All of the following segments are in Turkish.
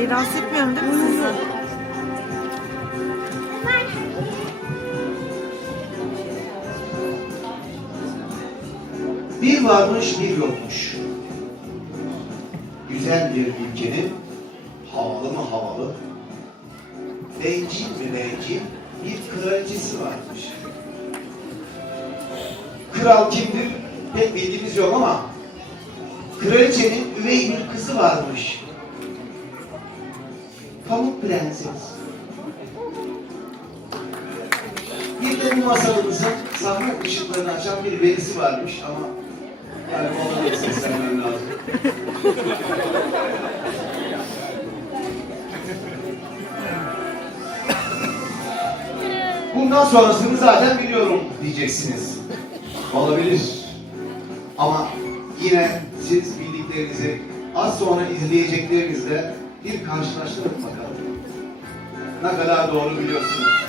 Hayır rahatsız etmiyorum değil mi sizi? Bir varmış bir yokmuş. Güzel bir ülkenin havalı mı havalı, bencil mi bencil bir kraliçesi varmış. Kral kimdir pek bildiğimiz yok ama kraliçenin üvey bir kızı varmış. Pamuk Prenses. Bir de bu masalımızın sahne ışıklarını açan bir verisi varmış ama yani ona da seslenmem lazım. Bundan sonrasını zaten biliyorum diyeceksiniz. Olabilir. Ama yine siz bildiklerinizi az sonra izleyeceklerinizle bir karşılaştırın bakalım. Ne kadar doğru biliyorsunuz.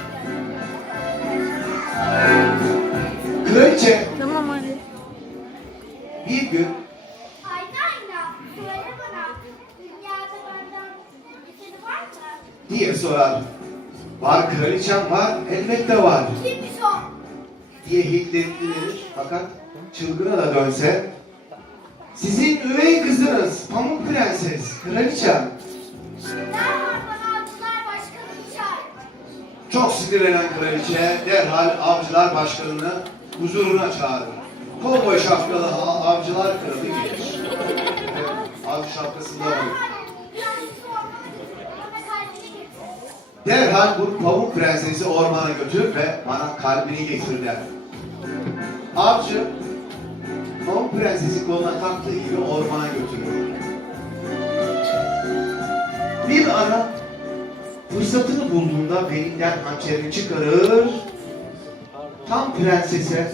Kraliçe Tamam anne. bir gün diye sorar. Var kraliçem var, elbette var Kimmiş o? diye hiddetlenir. Fakat çılgına da dönse sizin üvey kızınız Pamuk Prenses, kraliçem. Çok sinirlenen kraliçe derhal avcılar başkanını huzuruna çağırır. Kovboy şapkalı avcılar kralı gelir. Avcı şapkasında olur. Derhal bu pamuk prensesi ormana götür ve bana kalbini getir der. Avcı pamuk prensesi koluna taktığı gibi ormana götürür. Bir ara fırsatını bulduğunda belinden hançerini çıkarır. Tam prensese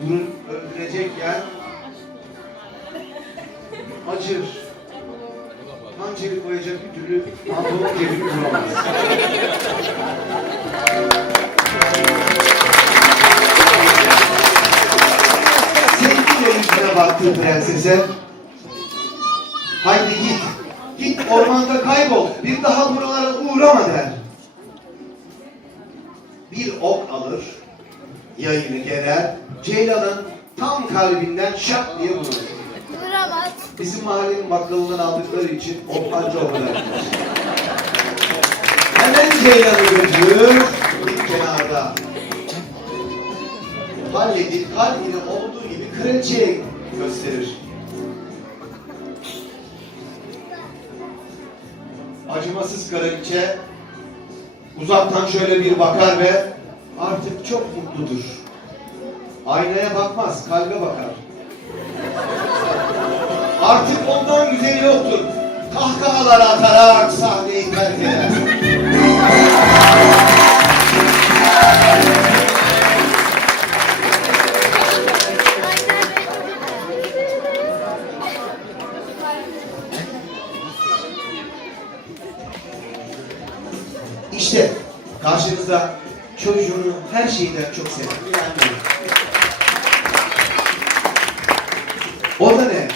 vurup öldürecekken acır. Hançeri koyacak bir türlü pantolon cebini bulamaz. Sevgiyle yüzüne baktığı prensese ormanda kaybol, bir daha buralara uğrama der. Bir ok alır, yayını gerer, Ceylan'ın tam kalbinden şak diye vurur. Vuramaz. Bizim mahallenin bakkalından aldıkları için okmancı olarak. Hemen Ceylan'ı götürür, bir kenarda. Halledip kalbini olduğu gibi kraliçeye gösterir. Acımasız kraliçe uzaktan şöyle bir bakar ve artık çok mutludur. Aynaya bakmaz, kalbe bakar. Artık ondan güzeli yoktur. Kahkahalar atarak sahneyi terk eder. Karşınızda çocuğunu her şeyden çok seven anne. Orada ne?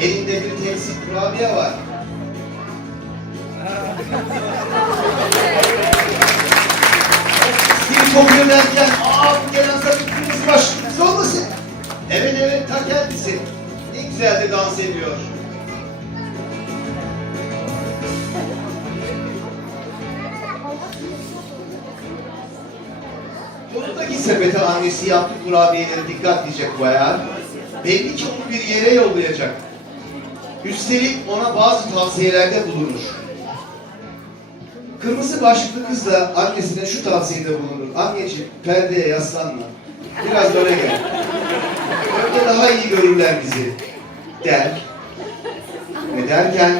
Elinde bir tepsi kurabiye var. Bir kokuyor derken, aa bu gelen sakın kırmızı başlımız olmasın. Evet evet ta kendisi. Ne güzel de dans ediyor. Yolundaki sepete annesi yaptığı kurabiyeleri dikkatlice koyar. Belli ki onu bir yere yollayacak. Üstelik ona bazı tavsiyelerde bulunur. Kırmızı başlıklı kız da annesine şu tavsiyede bulunur. Anneciğim perdeye yaslanma. Biraz öne gel. Öyle daha iyi görürler bizi. Der. Ve derken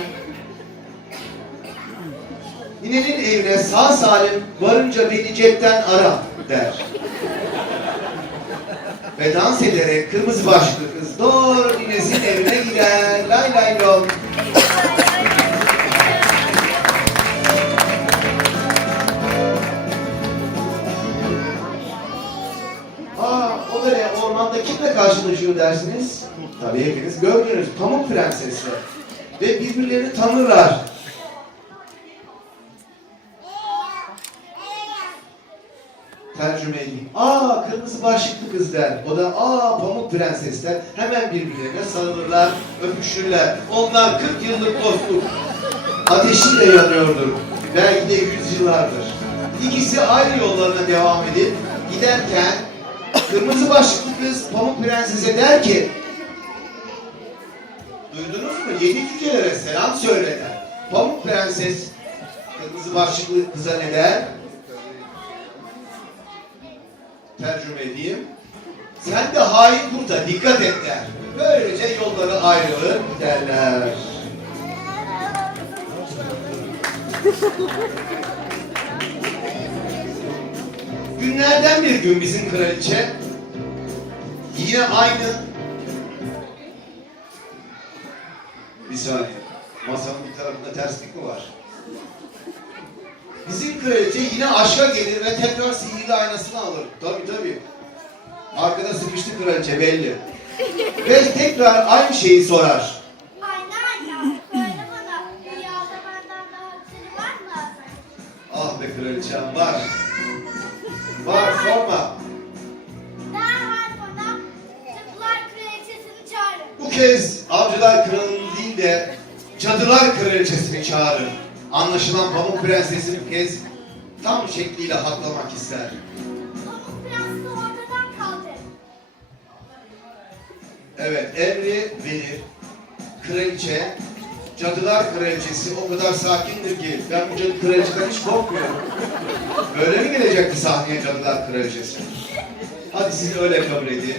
Ninenin evine sağ salim varınca beni cepten ara der. Ve dans ederek kırmızı başlıklı kız doğru ninesinin evine gider. Lay lay lom. Ormanda kimle karşılaşıyor dersiniz? Tabii hepiniz gördünüz. Pamuk Prenses'le. ve birbirlerini tanırlar. Tercüme edeyim. Aa kırmızı başlıklı kız der. O da aa pamuk prenses der. Hemen birbirlerine sarılırlar, öpüşürler. Onlar 40 yıllık dostluk. Ateşiyle yanıyordur. Belki de yüzyıllardır. İkisi ayrı yollarına devam edip giderken kırmızı başlıklı kız pamuk prensese der ki Duydunuz mu? Yedi cücelere selam söyle der. Pamuk prenses kırmızı başlıklı kıza ne der? Tercüme edeyim. Sen de hain kurta dikkat et der. Böylece yolları ayrılır giderler. Günlerden bir gün bizim kraliçe yine aynı bir saniye. Masanın bir tarafında terslik mi var? Bizim kraliçe yine aşka gelir ve tekrar sihirli aynasını alır. Tabii tabii. Arkada sıkıştı kraliçe belli. ve tekrar aynı şeyi sorar. Ayna ayna. Söyle bana. Dünyada benden daha güzeli var mı? Ah be kraliçem var. Var sorma. Derhal bana Tıplar Kraliçesini çağırın. Bu kez avcılar kralını değil de cadılar kraliçesini çağırır. Anlaşılan Pamuk Prenses'i bu kez tam şekliyle haklamak ister. Pamuk Prens'i ortadan kaldır. Evet, emri verir. Kraliçe, cadılar kraliçesi o kadar sakindir ki ben bu cadı kraliçeden hiç korkmuyorum. Böyle mi gelecekti sahneye cadılar kraliçesi? Hadi siz öyle kabul edin.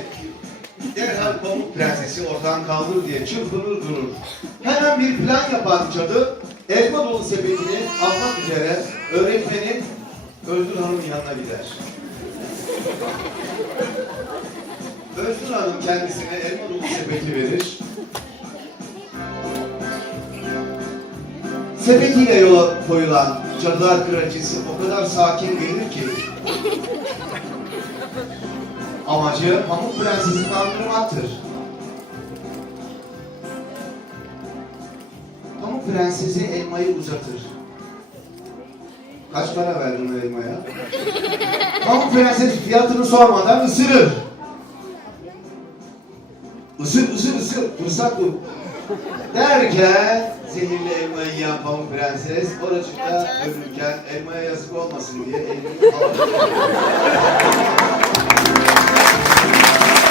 Derhal Pamuk Prensesi ortadan kaldır diye çırpınır durur. Hemen bir plan yapan cadı elma dolu sepetini almak üzere öğretmenin Özgür Hanım'ın yanına gider. Özgür Hanım kendisine elma dolu sepeti verir. Sepetiyle yola koyulan Cadılar Kraliçesi o kadar sakin gelir ki amacı Pamuk Prenses'i kandırmaktır. Pamuk Prensesi elmayı uzatır. Kaç para verdin o elmaya? Pamuk Prenses fiyatını sormadan ısırır. Isır, ısır, ısır. Fırsat bu. Derken zehirli elmayı yiyen Pamuk Prenses oracıkta ölürken elmaya yazık olmasın diye elini alır.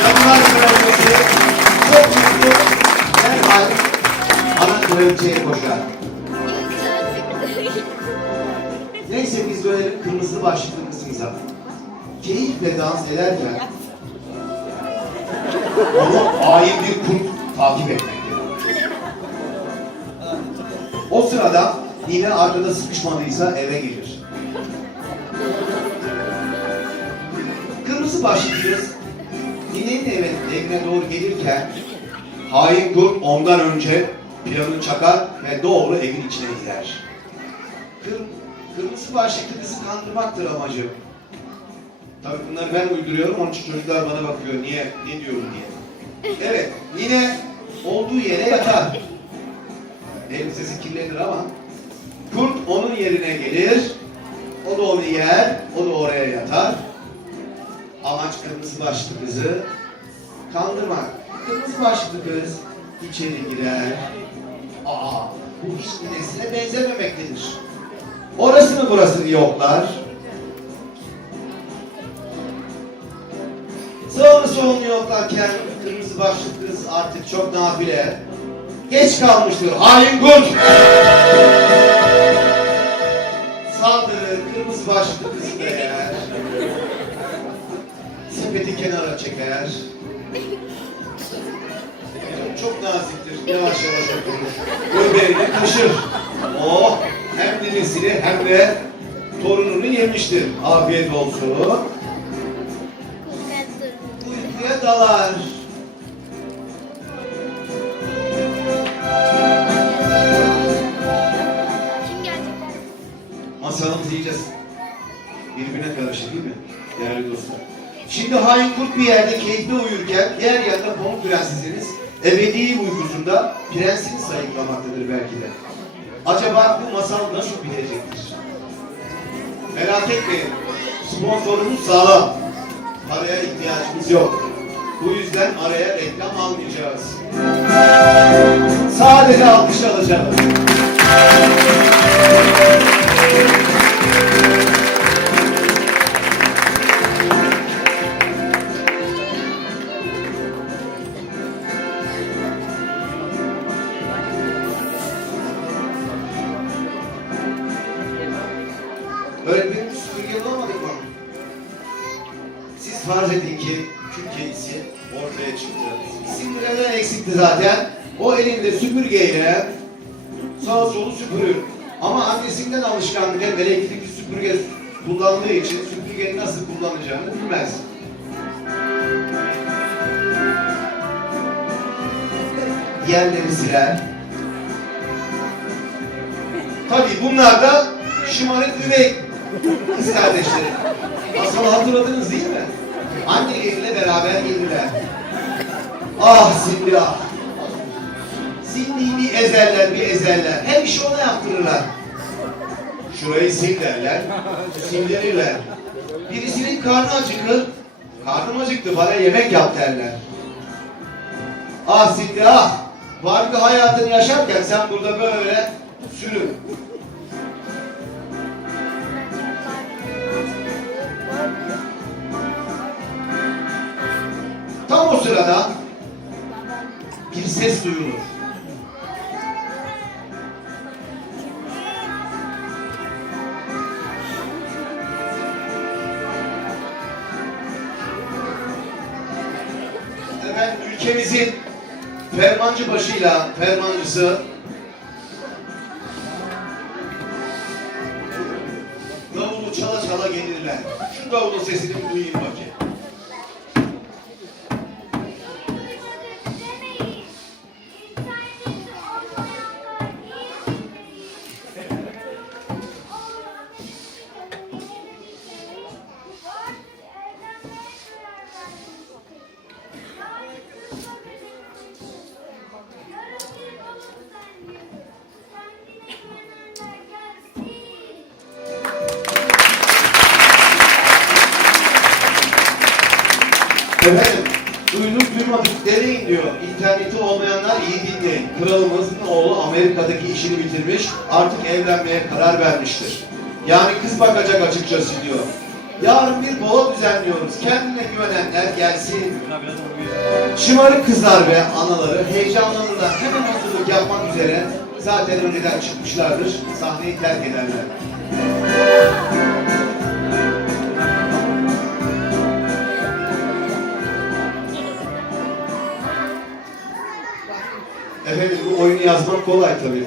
Yanlar Kraliçesi kraliçeye koşar. Neyse biz dönelim kırmızı başlıklı kızımıza. Keyifle dans ederken onu hain bir kurt takip etmektedir. O sırada yine arkada sıkışmadıysa eve gelir. Kırmızı başlıklı kız Ninenin eve, evine doğru gelirken hain kurt ondan önce planı çakar ve doğru evin içine girer. Kır, kırmızı başlıklı kızı kandırmaktır amacı. Tabii bunları ben uyduruyorum, onun için çocuklar bana bakıyor, niye, ne diyorum diye. Evet, yine olduğu yere yatar. Elbisesi kirlenir ama kurt onun yerine gelir, o da onu yer, o da oraya yatar. Amaç kırmızı başlı kızı kandırmak. Kırmızı başlı kız içeri girer. Aa, bu hiç ninesine benzememektedir. Orasını burasını yoklar. Sağını solunu yoklarken kırmızı başlı kız artık çok nafile. Geç kalmıştır. Hain kurt! Saldırır, kırmızı başlı kızı da yer. Sepeti kenara çeker. Çok naziktir, yavaş yavaş oturur. Göbeğini taşır. Oh, hem ninesini hem de torununu yemiştir. Afiyet olsun. Ebedi uykusunda prensini sayıklamaktadır belki de. Acaba bu masal nasıl bitecektir? Merak etmeyin. Sponsorumuz sağlam. Paraya ihtiyacımız yok. Bu yüzden araya reklam almayacağız. Sadece alkış alacağız. Ama annesinden alışkanlık hep elektrikli süpürge kullandığı için süpürgeyi nasıl kullanacağını bilmez. Yerleri siler. Tabii bunlar da şımarık üvey kız kardeşleri. Asıl hatırladınız değil mi? Anneleriyle beraber gelirler. Ah Simbi ah. Simbi'yi bir ezerler bir ezerler. Her işi ona yaptırırlar. Şurayı sil derler. Sildirirler. Birisinin karnı acıkır. Karnım acıktı bana yemek yap derler. Ah Simbi ah. Vardı hayatını yaşarken sen burada böyle sürün. Tam o sırada bir ses duyulur. Fermancı başıyla fermancısı Efendim, duyduk duymadık demeyin diyor. İnterneti olmayanlar iyi dinleyin. Kralımızın oğlu Amerika'daki işini bitirmiş, artık evlenmeye karar vermiştir. Yani kız bakacak açıkçası diyor. Yarın bir balo düzenliyoruz. Kendine güvenenler gelsin. Şımarık kızlar ve anaları heyecanlanırlar. Hemen hazırlık yapmak üzere zaten önceden çıkmışlardır. Sahneyi terk ederler. Bu oyunu yazmak kolay tabii.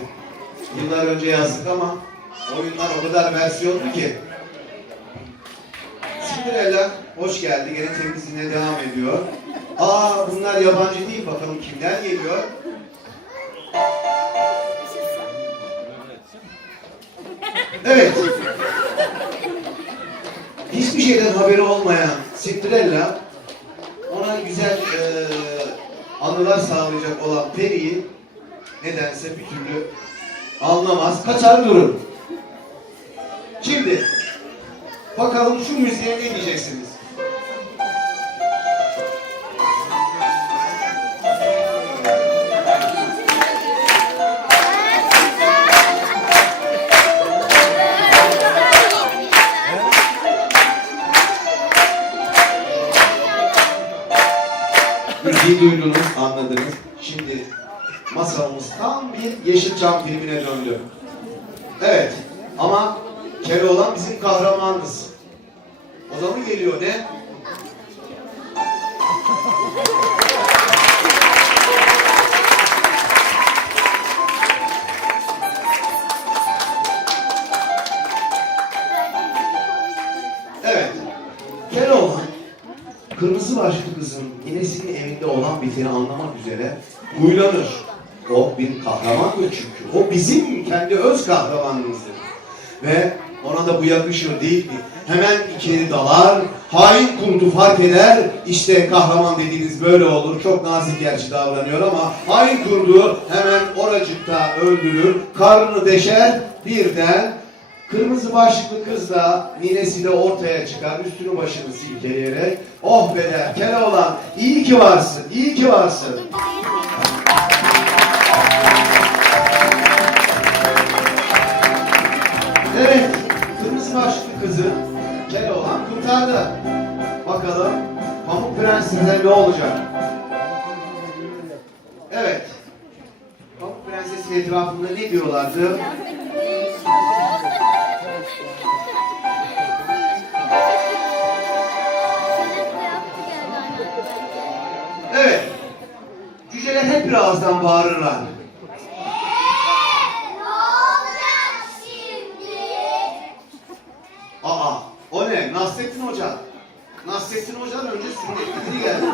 Yıllar önce yazdık ama oyunlar o kadar versiyonlu ki. Cinderella hoş geldi. Gene temizliğine devam ediyor. Aa bunlar yabancı değil. Bakalım kimden geliyor? Evet. Hiçbir şeyden haberi olmayan Cinderella ona güzel eee, anılar sağlayacak olan Peri'yi nedense bir türlü anlamaz, kaçar durur. Şimdi bakalım şu müziğe ne diyeceksiniz? Yeşilçam filmine döndü. Evet ama Keloğlan bizim kahramanımız. O zaman geliyor ne? Evet. Keloğlan kırmızı başlı kızın ninesinin evinde olan biteni anlamak üzere huylanır. O bir kahramandır çünkü. O bizim kendi öz kahramanımızdır. Ve ona da bu yakışır değil mi? Hemen içeri dalar, hain kurdu fark eder. İşte kahraman dediğiniz böyle olur. Çok nazik gerçi davranıyor ama hain kurdu hemen oracıkta öldürür, karnını deşer, birden kırmızı başlıklı kız da ninesi ortaya çıkar, üstünü başını silkeleyerek, oh be der, Keloğlan, iyi ki varsın, iyi ki varsın. Evet, kırmızı başlıklı kızı Keloğlan kurtardı. Bakalım Pamuk Prenses'e ne olacak? Evet. Pamuk Prenses'in etrafında ne diyorlardı? Evet. Cüceler hep bir ağızdan bağırırlar. Ne olacak şimdi? Aa, o ne? Nasrettin Hoca. Nasrettin Hoca'dan önce sünnetli biri geldi.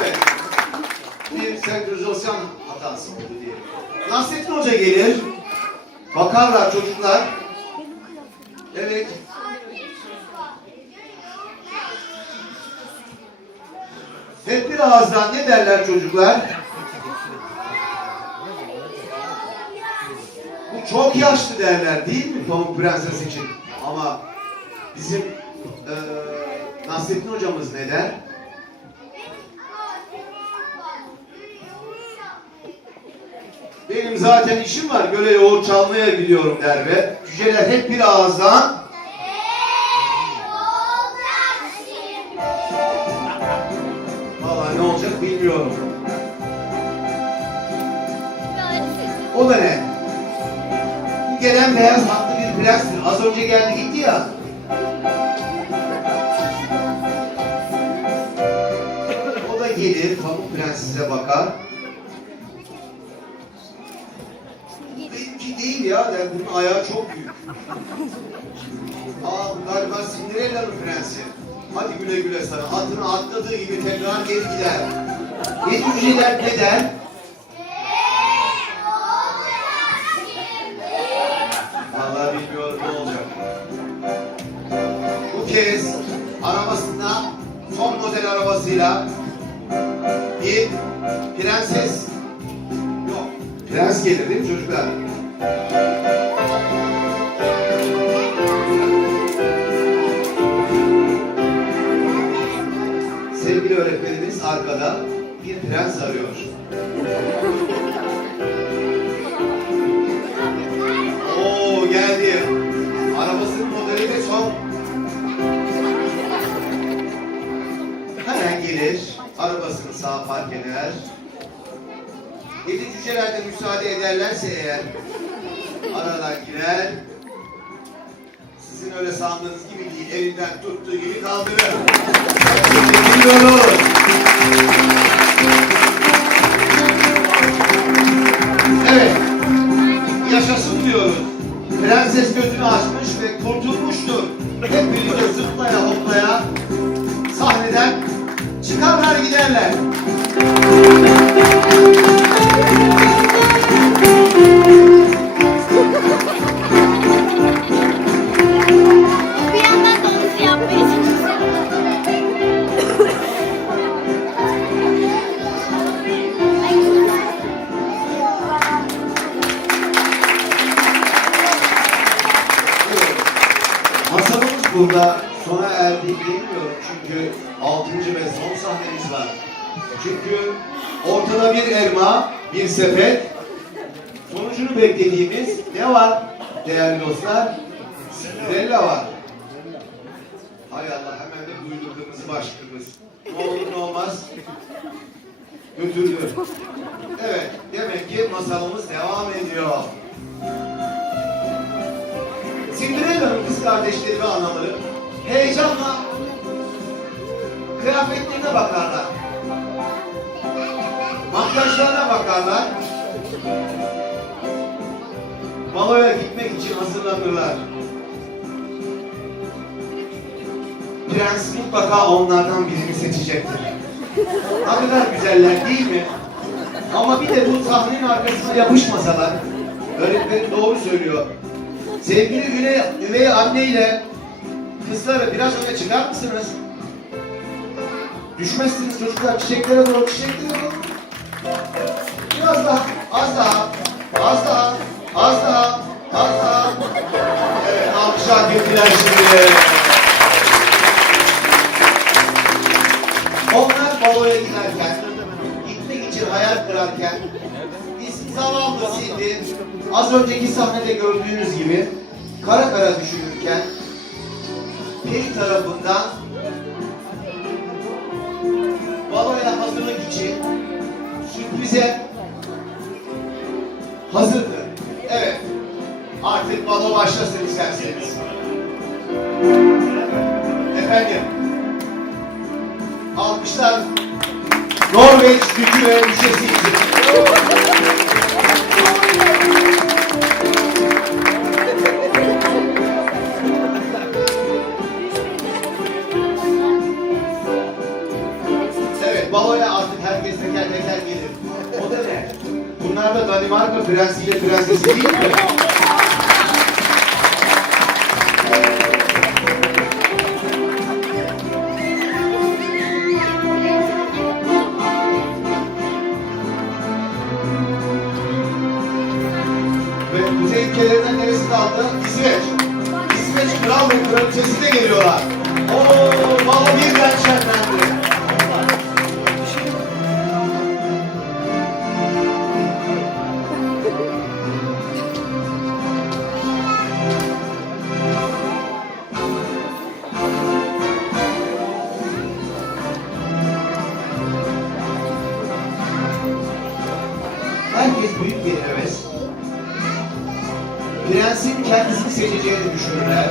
evet. Bir senkronizasyon hatası oldu diye. Nasrettin Hoca gelir. Bakarlar çocuklar. Evet. Hep bir ağızdan ne derler çocuklar? Bu çok yaşlı derler değil mi Pamuk Prenses için? Bizim eee Nasrettin hocamız ne der? Benim zaten işim var, göle yoğurt çalmaya gidiyorum der ve cüceler hep bir ağızdan? Valla ne olacak bilmiyorum. O da ne? Bu gelen beyaz hatlı bir prenstir. Az önce geldi gitti ya. Prenses'e bakar. Benimki değil ya, yani bunun ayağı çok büyük. Aa galiba Cinderella'nın prensi. Hadi güle güle sana. Atını atladığı gibi tekrar geri gider. Yedi cüceler ne der? Ne olacak şimdi? Vallahi bilmiyorum ne olacak. Bu kez arabasında son model arabasıyla bir prenses yok. Prens gelir değil mi çocuklar? Sevgili öğretmenimiz arkada bir prens arıyor. Park eder. Yedi cüceler de müsaade ederlerse eğer aradan girer. Sizin öyle sandığınız gibi değil, elinden tuttuğu gibi kaldırır. Gidiyoruz. Evet. Yaşasın diyoruz. Prenses gözünü açmış ve kurtulmuştur. Hep birlikte zıplaya Cinderella'nın kız kardeşleri ve anaları heyecanla kıyafetlerine bakarlar. Makyajlarına bakarlar. Baloya gitmek için hazırlanırlar. Prens mutlaka onlardan birini seçecektir. Ne kadar güzeller değil mi? Ama bir de bu sahnenin arkasına yapışmasalar, Öğretmenim doğru söylüyor. Sevgili üvey, üvey anne ile kızları biraz öne çıkar mısınız? Düşmezsiniz çocuklar çiçeklere doğru çiçekleri doğru. Biraz daha, az daha, az daha, az daha, az daha. Evet, alkış hak şimdi. Az önceki sahnede gördüğünüz gibi kara kara düşünürken Peri tarafından da Danimarka kendisini seçeceğini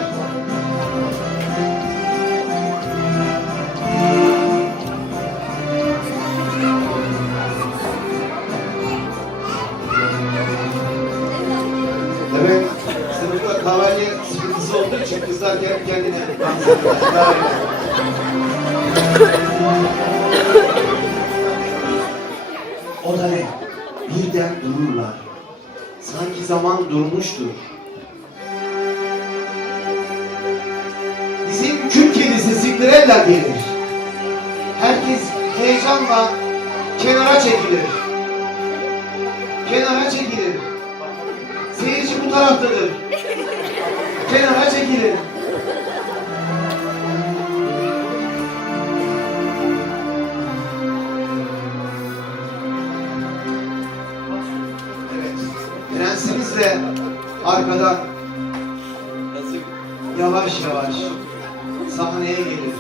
Cinderella gelir. Herkes heyecanla kenara çekilir. Kenara çekilir. Seyirci bu taraftadır. Kenara çekilir. Prensimiz de arkadan yavaş yavaş sahneye gelir.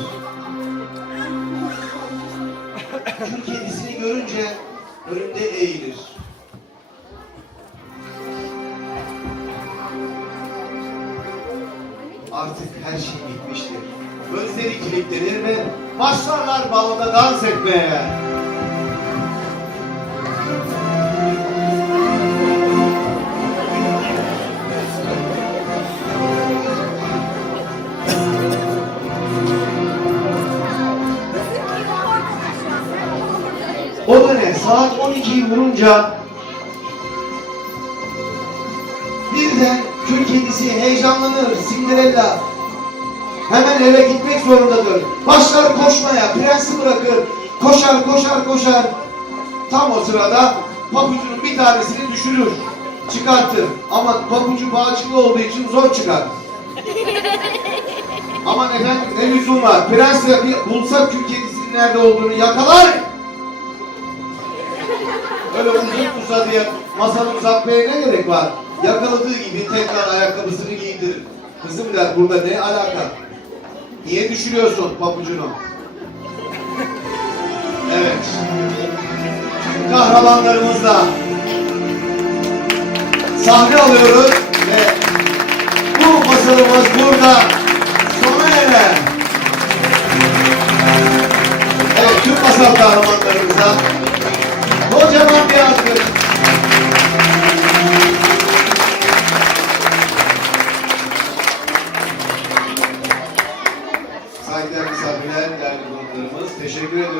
Kül kedisini görünce önünde eğilir. Artık her şey bitmiştir. Gözleri kilitlenir ve başlarlar baloda dans etmeye. Saat 12'yi vurunca birden kül kedisi heyecanlanır. Cinderella hemen eve gitmek zorundadır. Başlar koşmaya, prensi bırakır. Koşar, koşar, koşar. Tam o sırada papucunun bir tanesini düşürür. Çıkartır. Ama papucu bağcıklı olduğu için zor çıkar. Aman efendim ne lüzum var. Prens bulsa kül kedisinin nerede olduğunu yakalar. Öyle uzun uzadıya masanı uzatmaya ne gerek var? Yakaladığı gibi tekrar ayakkabısını giydirir. Kızım der burada ne alaka? Niye düşürüyorsun papucunu? Evet. Kahramanlarımızla sahne alıyoruz ve bu masalımız burada sona erer. Evet tüm masal kahramanlarımıza Kocaman bir alkış. Saygıdeğer misafirler, değerli konuklarımız teşekkür ediyorum.